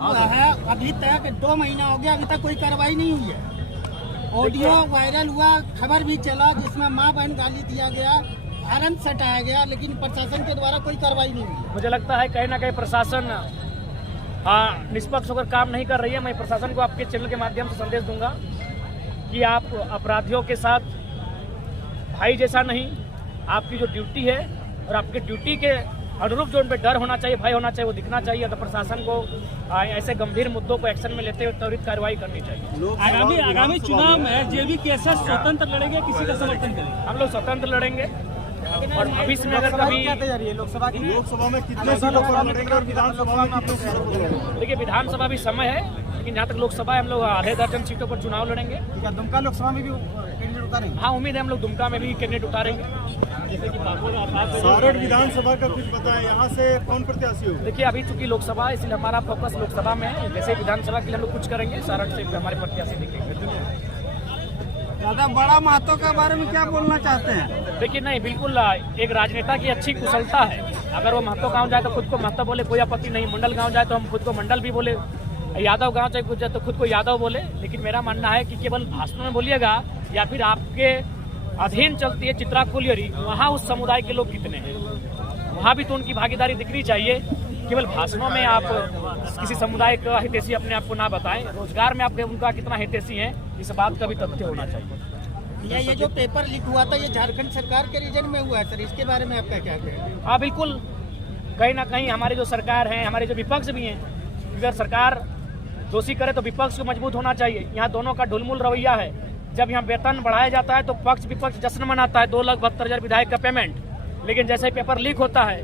है अभी तक 2 महीना हो गया, अभी तक कोई कार्रवाई नहीं हुई है। ऑडियो वायरल हुआ, खबर भी चला जिसमें माँ बहन गाली दिया गया, हॉर्न सटाया गया, लेकिन प्रशासन के द्वारा कोई कार्रवाई नहीं हुई। मुझे लगता है कहीं ना कहीं प्रशासन निष्पक्ष होकर काम नहीं कर रही है। मैं प्रशासन को आपके चैनल के माध्यम से संदेश दूंगा कि आप अपराधियों के साथ भाई जैसा नहीं, आपकी जो ड्यूटी है और आपकी ड्यूटी के अनुरूप जो उन पर डर होना चाहिए, भय होना चाहिए, वो दिखना चाहिए। तो प्रशासन को ऐसे गंभीर मुद्दों को एक्शन में लेते हुए त्वरित कार्रवाई करनी चाहिए। आगामी चुनाव में जेबी कैसे स्वतंत्र लड़ेंगे, किसी का समर्थन करेंगे? हम लोग स्वतंत्र लड़ेगे और भविष्य में अगर कभी लोकसभा में कितने लड़ेंगे और विधानसभा में देखिए, विधानसभा भी समय है, लेकिन जहाँ तक लोकसभा हम लोग आधे दर्जन सीटों पर चुनाव लड़ेंगे। दुमका लोकसभा में भी कैंडिडेट उतारेंगे? हाँ, उम्मीद है हम लोग दुमका में भी कैंडिडेट उतारेंगे। सारण विधानसभा का कुछ पता है, यहाँ से कौन प्रत्याशी हो? देखिए, अभी चूंकि लोकसभा, इसलिए हमारा फोकस लोकसभा में है। जैसे विधानसभा के लिए हम लोग कुछ करेंगे, सारण से हमारे प्रत्याशी दिखेंगे। दादा, बड़ा महतो के बारे में क्या बोलना चाहते हैं? देखिए, नहीं, बिल्कुल एक राजनेता की अच्छी कुशलता है। अगर वो महतो गांव जाए तो खुद को महतो बोले, कोई आपत्ति नहीं। मंडल गांव जाए तो हम खुद को मंडल भी बोले, यादव गांव चाहे कुछ जाए तो खुद को यादव बोले। लेकिन मेरा मानना है कि केवल भाषण में बोलिएगा या फिर आपके अधीन चलती है चित्रा कोलियरी, वहाँ उस समुदाय के लोग कितने हैं, वहाँ भी तो उनकी भागीदारी दिखनी चाहिए। केवल भाषणों में आप किसी समुदाय का हितैषी अपने आप को ना बताएं। रोजगार में आपके उनका कितना हितैषी है, इस बात का भी तथ्य होना चाहिए। ये जो पेपर लीक हुआ था, ये झारखंड सरकार के रीजन में हुआ है सर, इसके बारे में आपका क्या कहना है? हाँ, बिल्कुल, कहीं ना कहीं हमारे जो सरकार है, हमारे जो विपक्ष भी हैं, अगर सरकार दोषी करे तो विपक्ष को मजबूत होना चाहिए। यहाँ दोनों का ढुलमुल रवैया है। जब यहाँ वेतन बढ़ाया जाता है तो पक्ष विपक्ष जश्न मनाता है, 2,72,000 विधायक का पेमेंट। लेकिन जैसे ही पेपर लीक होता है,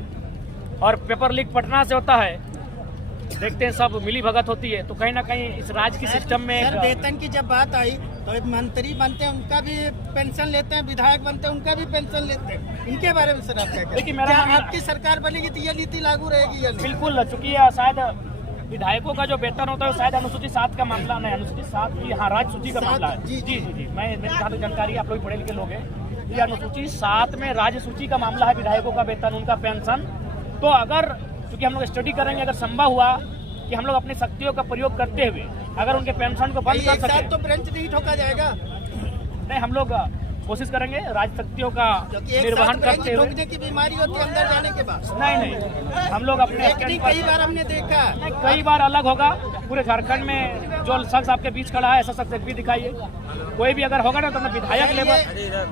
और पेपर लीक पटना से होता है, देखते हैं सब मिली भगत होती है। तो कहीं ना कहीं इस राज्य की सिस्टम में सर, वेतन की जब बात आई तो मंत्री बनते हैं उनका भी पेंशन लेते हैं, विधायक बनते हैं उनका भी पेंशन लेते हैं। इनके बारे में सर आप क्या कहते हैं? क्या आपकी सरकार बनेगी तो ये नीति लागू रहेगी या नहीं? बिल्कुल, चूंकि शायद विधायकों का जो वेतन होता है वो शायद अनुसूचित 7 का मामला नहीं, अनुसूचित 7 की, हाँ, राज्य सूची का मामला है। जी, मेरी जहाँ तक जानकारी, आप लोग पढ़े लिखे लोग हैं, ये अनुसूचित 7 में राज्य सूची का मामला है, विधायकों का वेतन, उनका पेंशन। तो अगर चूंकि हम लोग स्टडी करेंगे, अगर संभव हुआ कि हम लोग अपनी शक्तियों का प्रयोग करते हुए अगर उनके पेंशन को बंद कर सके तो ब्रेंच नहीं ठोका जाएगा। नहीं, हम लोग कोशिश करेंगे राज शक्तियों का निर्वहन करते हुए। ठोकने की बीमारी होती है अंदर जाने के बाद। नहीं, हम लोग अपने कई बार हमने देखा, कई बार अलग होगा। पूरे झारखंड में जो शख्स आपके बीच खड़ा है, ऐसा शख्स भी दिखाइए। कोई भी अगर होगा ना तो विधायक लेवल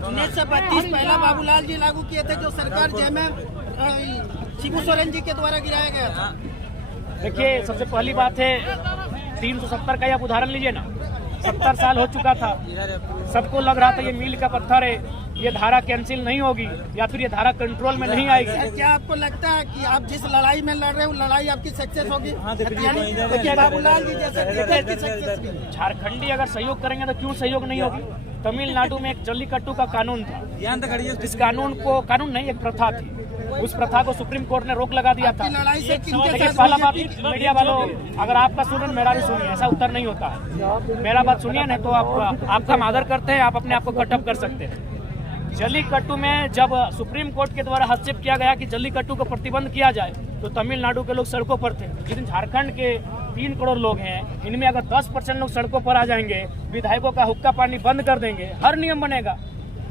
1932 पहला बाबूलाल जी लागू किए थे, जो सरकार जयमें शिबू सोरेन जी के द्वारा गिराया गया था। देखिए, सबसे पहली बात है 370 का, आप उदाहरण लीजिए ना, 70 साल हो चुका था, सबको लग रहा था ये मील का पत्थर है, ये धारा कैंसिल नहीं होगी या फिर ये धारा कंट्रोल में नहीं आएगी। क्या आपको लगता है कि आप जिस लड़ाई में लड़ रहे हो, लड़ाई आपकी सक्सेस होगी? बाबूलाल जी जैसे झारखंडी अगर सहयोग करेंगे तो क्यों सहयोग नहीं होगी? तमिलनाडु में एक जल्लीकट्टू का कानून था, इस कानून नहीं, एक प्रथा थी। उस प्रथा को सुप्रीम कोर्ट ने रोक लगा दिया था। लेकिन पहला बात, मीडिया वालों, अगर आपका सुनिए मेरा भी सुनिए, ऐसा उत्तर नहीं होता है। मेरा बात सुनिए, नहीं तो आपका हम आदर करते हैं, आप अपने आप को कटअप कर सकते हैं। जल्लीकट्टू में जब सुप्रीम कोर्ट के द्वारा हस्तक्षेप किया गया कि जल्लीकट्टू को प्रतिबंध किया जाए, तो तमिलनाडु के लोग सड़कों पर थे। जिन झारखंड के 3 करोड़ लोग हैं, इनमें अगर 10% लोग सड़कों पर आ जाएंगे, विधायकों का हुक्का पानी बंद कर देंगे, हर नियम बनेगा,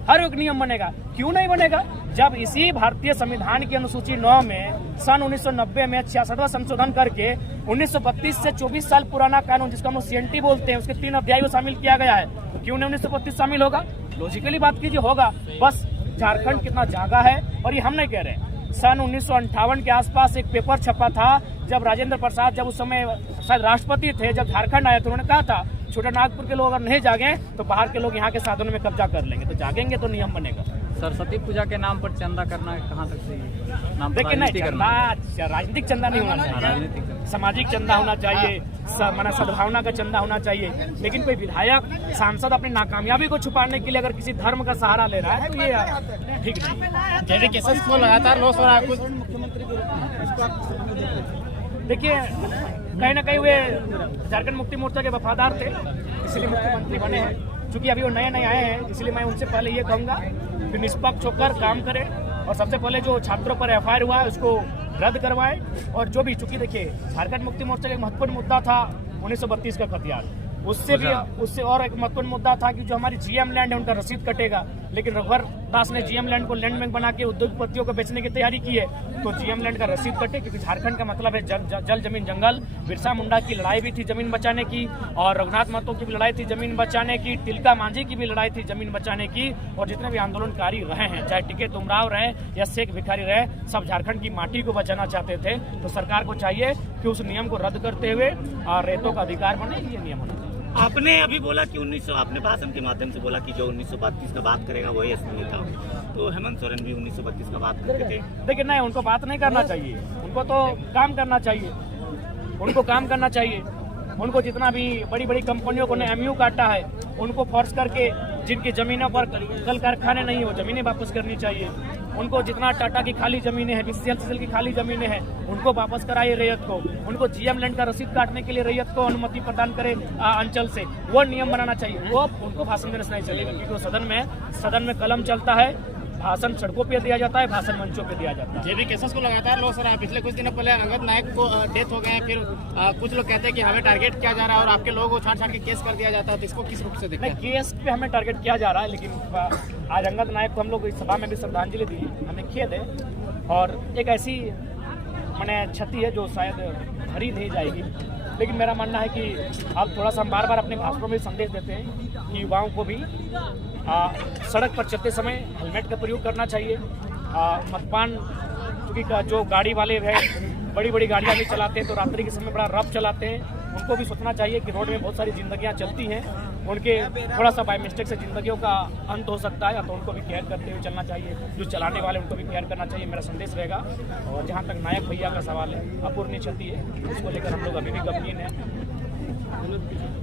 हर एक नियम बनेगा। क्यों नहीं बनेगा? जब इसी भारतीय संविधान की अनुसूची 9 में सन 1990 में 66वां संशोधन करके 1932 से 24 साल पुराना कानून, जिसको हम लोग CNT बोलते हैं, उसके 3 अध्याय को शामिल किया गया है। तो क्यों नहीं 1932 शामिल होगा? लॉजिकली बात कीजिए, होगा। बस झारखंड कितना जागा है, और ये हम नहीं कह रहे। सन 1958 के आसपास एक पेपर छपा था, जब राजेंद्र प्रसाद, जब उस समय शायद राष्ट्रपति थे, जब झारखंड आए तो उन्होंने कहा था छोटा नागपुर के लोग अगर नहीं जागे तो बाहर के लोग यहाँ के साधनों में कब्जा कर लेंगे। तो जागेंगे तो नियम बनेगा। सरस्वती पूजा के नाम पर चंदा करना कहाँ तक सही है? देखिए, नहीं, राजनीतिक चंदा नहीं होना चाहिए, सामाजिक चंदा होना चाहिए, माना सद्भावना का चंदा होना चाहिए। लेकिन कोई विधायक, सांसद अपनी नाकामयाबी को छुपाने के लिए अगर किसी धर्म का सहारा ले रहा है तो ये ठीक नहीं। जैसे केसेस को लगातार लॉस हो रहा है, देखिए, कहीं ना कहीं वे झारखंड मुक्ति मोर्चा के वफादार थे, इसलिए मुख्यमंत्री बने हैं। चूंकि अभी वो नए आए हैं, इसलिए मैं उनसे पहले ये कहूँगा कि निष्पक्ष होकर काम करें, और सबसे पहले जो छात्रों पर FIR हुआ है उसको रद्द करवाएं। और जो भी, चूंकि देखिए झारखंड मुक्ति मोर्चा का एक महत्वपूर्ण मुद्दा था 1932 का खतियान, उससे और एक महत्वपूर्ण मुद्दा था कि जो हमारी जीएम लैंड है उनका रसीद कटेगा, लेकिन रघुवर दास ने जीएम लैंड को लैंड बैंक बना के उद्योगपतियों को बेचने की तैयारी की है, तो जीएम लैंड का रसीद कटे, क्योंकि झारखंड का मतलब है जल जमीन जंगल। बिरसा मुंडा की लड़ाई भी थी जमीन बचाने की, और रघुनाथ महतो की भी लड़ाई थी जमीन बचाने की, तिलका मांझी की भी लड़ाई थी जमीन बचाने की, और जितने भी आंदोलनकारी रहे हैं, चाहे टिकैत उमराव रहे या शेख भिखारी रहे, सब झारखंड की माटी को बचाना चाहते थे। तो सरकार को चाहिए कि उस नियम को रद्द करते हुए रेतों का अधिकार बने, ये नियम होना चाहिए। आपने अभी बोला कि 1900, आपने भाषण के माध्यम से बोला कि जो 1932 का बात करेगा वही असली नेता होगा, तो हेमंत सोरेन भी 1932 का बात करते थे। लेकिन नहीं, उनको बात नहीं करना चाहिए, उनको तो काम करना चाहिए, उनको काम करना चाहिए। उनको जितना भी बड़ी बड़ी कंपनियों को एमयू काटा है, उनको फोर्स करके जिनकी जमीनों पर कल कारखाने नहीं है वो जमीनें वापस करनी चाहिए। उनको जितना टाटा की खाली जमीनें हैं, बीसीएल की खाली जमीनें हैं, उनको वापस कराइए रैयत को। उनको जीएम लैंड का रसीद काटने के लिए रैयत को अनुमति प्रदान करे अंचल से, वो नियम बनाना चाहिए। वो उनको भाषण देने से नहीं चलेगा, क्योंकि सदन में कलम चलता है, भाषण सड़कों पे दिया जाता है, भाषण मंचों पे दिया जाता है। जेबी केसेस को लगातार लोग सर, पिछले कुछ दिनों पहले अंगद नायक को डेथ हो गए, फिर कुछ लोग कहते हैं कि हमें टारगेट किया जा रहा है और आपके लोगों को छाट के केस कर दिया जाता है, तो इसको किस रूप से देखते हैं? केस पे हमें टारगेट किया जा रहा है, लेकिन आज अंगद नायक को हम लोग इस सभा में भी श्रद्धांजलि दी, हमें खेद है। और एक ऐसी मैंने क्षति है जो शायद भरी नहीं जाएगी, लेकिन मेरा मानना है कि अब थोड़ा सा हम बार बार अपने भाषणों में संदेश देते हैं कि युवाओं को भी सड़क पर चलते समय हेलमेट का प्रयोग करना चाहिए। मद्यपान, क्योंकि जो गाड़ी वाले हैं बड़ी बड़ी गाड़ियां भी चलाते हैं तो रात्रि के समय बड़ा रफ चलाते हैं, उनको भी सोचना चाहिए कि रोड में बहुत सारी जिंदगियां चलती हैं, उनके थोड़ा सा बाय मिस्टेक से जिंदगियों का अंत हो सकता है, तो उनको भी केयर करते हुए चलना चाहिए। जो चलाने वाले उनको भी केयर करना चाहिए, मेरा संदेश रहेगा। और जहाँ तक नायक भैया का सवाल है, अपूर्णीय क्षति है, उसको लेकर हम लोग अभी भी गंभीर हैं।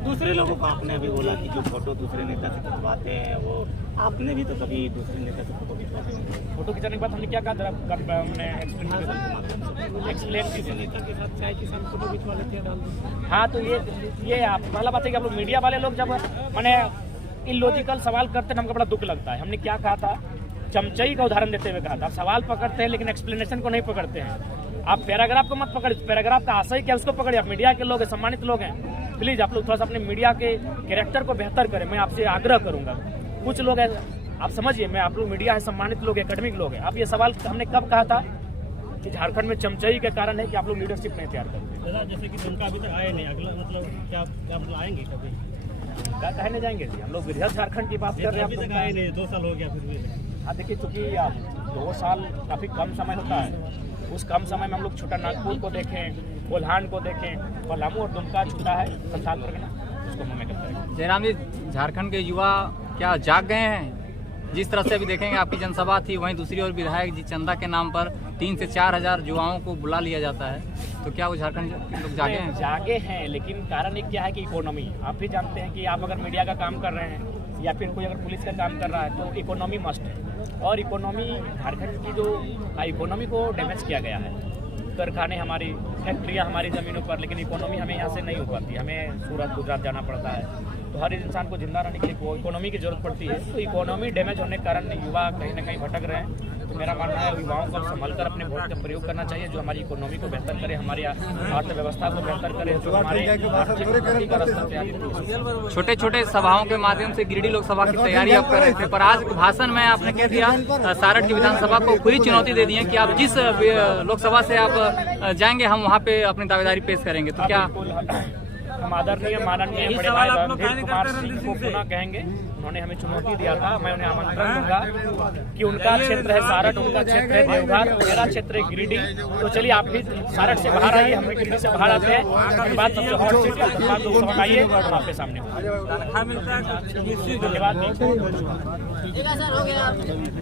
दूसरे लोगों को आपने अभी बोला कि जो फोटो दूसरे नेता से खिंचवाते हैं, वो आपने भी तो कभी दूसरे नेता से फोटो खिंचवाते हैं। फोटो खिंचाने के बाद हमने क्या कहा, हमने एक्सप्लेन किसी नेता के साथ चाय के साथ फोटो खिंचवा लेते हैं। हाँ, तो ये आप पहला बात है कि आप लोग मीडिया वाले लोग जब मैंने इलॉजिकल सवाल करते हैं हमको बड़ा दुख लगता है। हमने क्या कहा था, चमचई का उदाहरण देते हुए कहा था, सवाल पकड़ते हैं लेकिन एक्सप्लेनेशन को नहीं पकड़ते हैं। आप पैराग्राफ को मत पकड़, पैराग्राफ का आशय क्या उसको पकड़िए। आप मीडिया के लोग हैं, सम्मानित लोग हैं, प्लीज आप लोग थोड़ा सा अपने मीडिया के कैरेक्टर को बेहतर करें, मैं आपसे आग्रह करूंगा। कुछ लोग हैं, आप समझिए, मैं आप लोग मीडिया है, सम्मानित लोग, एकेडमिक लोग हैं। आप ये सवाल हमने कब कहा था कि झारखंड में चमचई के कारण है कि आप लोग लीडरशिप नहीं तैयार करते। जैसे कि उनका अभी तक आए नहीं, अगला मतलब क्या आप आएंगे कभी? क्या कहने जाएंगे जी, हम लोग वृहद झारखंड की बात कर रहे हैं। अभी तक आए नहीं, 2 साल हो गया फिर भी। हाँ देखिए, चूंकि 2 साल काफ़ी कम समय होता है, उस कम समय में हम लोग छोटा नागपुर को देखें, कोल्हान को देखें, पलामू और दुमका छूटा है, संथाल परगना, उसको मम्मी करते हैं। जयराम जी, झारखंड के युवा क्या जाग गए हैं? जिस तरह से अभी देखेंगे आपकी जनसभा थी, वहीं दूसरी ओर विधायक जी चंदा के नाम पर 3 से 4 हज़ार युवाओं को बुला लिया जाता है, तो क्या वो झारखंड के लोग जागे हैं? जागे हैं, लेकिन कारण एक क्या है कि इकोनॉमी, आप भी जानते हैं कि आप अगर मीडिया का काम कर रहे हैं या फिर कोई अगर पुलिस का काम कर रहा है तो इकोनॉमी मस्ट है। और इकोनॉमी, झारखंड की जो इकोनॉमी को डैमेज किया गया है, कारखाने हमारी, फैक्ट्रियाँ हमारी ज़मीनों पर, लेकिन इकोनॉमी हमें यहाँ से नहीं हो पाती, हमें सूरत गुजरात जाना पड़ता है। तो हर इंसान को जिंदा रहने के लिए इकोनॉमी की जरूरत पड़ती है। तो इकोनॉमी डैमेज होने के कारण युवा कहीं ना कहीं भटक रहे हैं। तो मेरा मानना है युवाओं को संभल कर अपने वोट का प्रयोग करना चाहिए, जो हमारी इकोनॉमी को बेहतर करे, हमारी अर्थव्यवस्था को बेहतर करे, जो हमारे का रास्ता तैयार करे। छोटे छोटे सभाओं के माध्यम से गिरिडीह लोकसभा की तैयारी आप कर रहे थे, पर आज भाषण में आपने कह दिया सारठ की विधानसभा को खुली चुनौती दे दी है कि आप जिस लोकसभा से आप जाएंगे हम वहाँ पे अपनी दावेदारी पेश करेंगे। तो क्या हम आदरणीय माननीय बड़े भाई रणधीर कुमार सिंह को पुनः कहेंगे, उन्होंने हमें चुनौती दिया था, मैं उन्हें आमंत्रण दूंगा कि उनका क्षेत्र है सारठ, उनका क्षेत्र है देवघर, मेरा क्षेत्र है गिरिडीह। तो चलिए आप भी सारठ से बाहर आइए, हम भी गिरिडीह से बाहर आते हैं, फिर बात सबसे हॉट सीट है, बात लोकसभा आइए और आपके सामने। धन्यवाद।